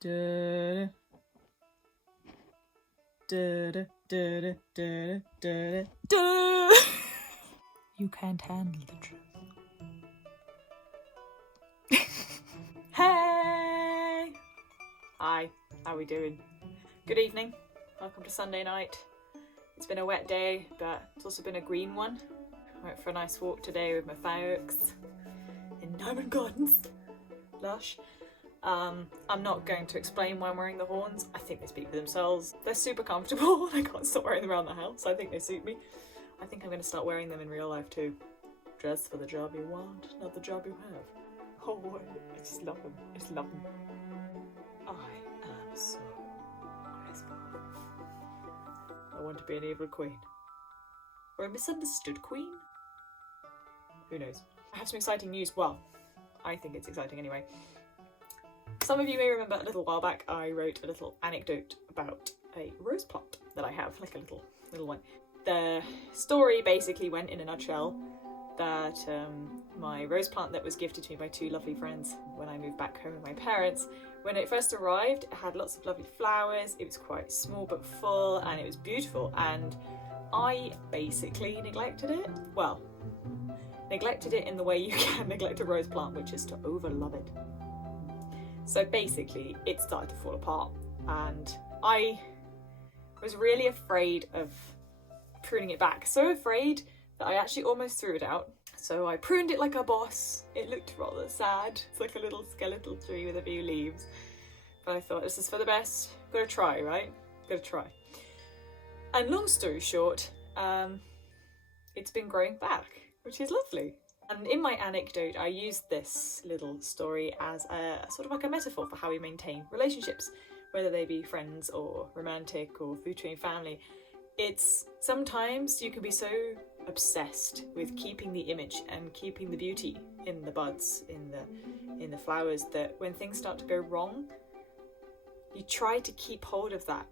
Da, da, da, da, da, da, da. You can't handle the truth. Hey! Hi, how are we doing? Good evening. Welcome to Sunday night. It's been a wet day, but it's also been a green one. I went for a nice walk today with my folks in Diamond Gardens. Lush. I'm not going to explain why I'm wearing the horns. I think they speak for themselves. They're super comfortable. I can't stop wearing them around the house. I think they suit me. I think I'm going to start wearing them in real life too. Dress for the job you want, not the job you have. Oh, I just love them. I just love them. I am so graceful. I want to be an evil queen. Or a misunderstood queen? Who knows? I have some exciting news. Well, I think it's exciting anyway. Some of you may remember a little while back I wrote a little anecdote about a rose plant that I have, like a little one. The story basically went in a nutshell that my rose plant that was gifted to me by two lovely friends when I moved back home with my parents, when it first arrived, it had lots of lovely flowers, it was quite small but full, and it was beautiful, and I basically neglected it. Well, neglected it in the way you can neglect a rose plant, which is to overlove it. So basically, it started to fall apart, and I was really afraid of pruning it back. So afraid that I actually almost threw it out. So I pruned it like a boss. It looked rather sad. It's like a little skeletal tree with a few leaves. But I thought, this is for the best. Gotta try, right? Gotta try. And long story short, it's been growing back, which is lovely. And in my anecdote, I used this little story as a sort of like a metaphor for how we maintain relationships, whether they be friends or romantic or between family. It's sometimes you can be so obsessed with keeping the image and keeping the beauty in the buds, in the flowers, that when things start to go wrong, you try to keep hold of that.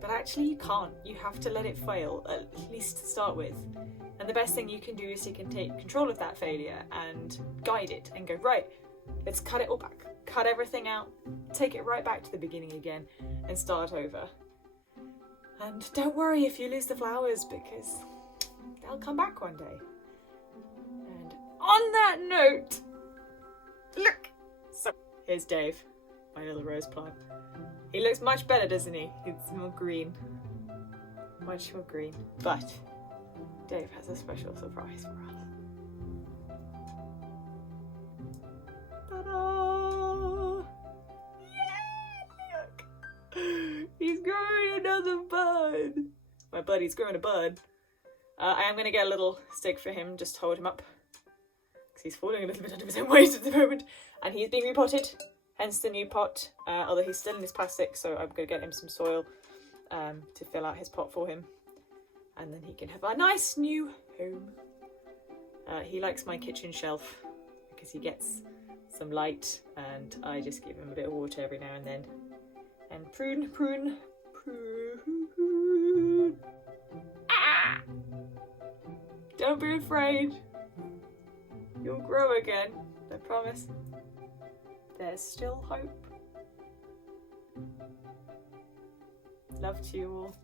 But actually you can't. You have to let it fail, at least to start with. And the best thing you can do is you can take control of that failure and guide it and go, right, let's cut it all back. Cut everything out, take it right back to the beginning again and start over. And don't worry if you lose the flowers, because they'll come back one day. And on that note, look! So here's Dave, my little rose plant. He looks much better, doesn't he? He's more green. Much more green. But Dave has a special surprise for us. Ta-da! Yeah, look! He's growing another bud! My buddy's growing a bud. I am going to get a little stick for him, just to hold him up. Because he's falling a little bit under his own weight at the moment. And he's being repotted. Hence the new pot, although he's still in his plastic, so I'm going to get him some soil to fill out his pot for him. And then he can have a nice new home. He likes my kitchen shelf because he gets some light, and I just give him a bit of water every now and then. And prune. Ah! Don't be afraid. You'll grow again, I promise. There's still hope. Love to you all.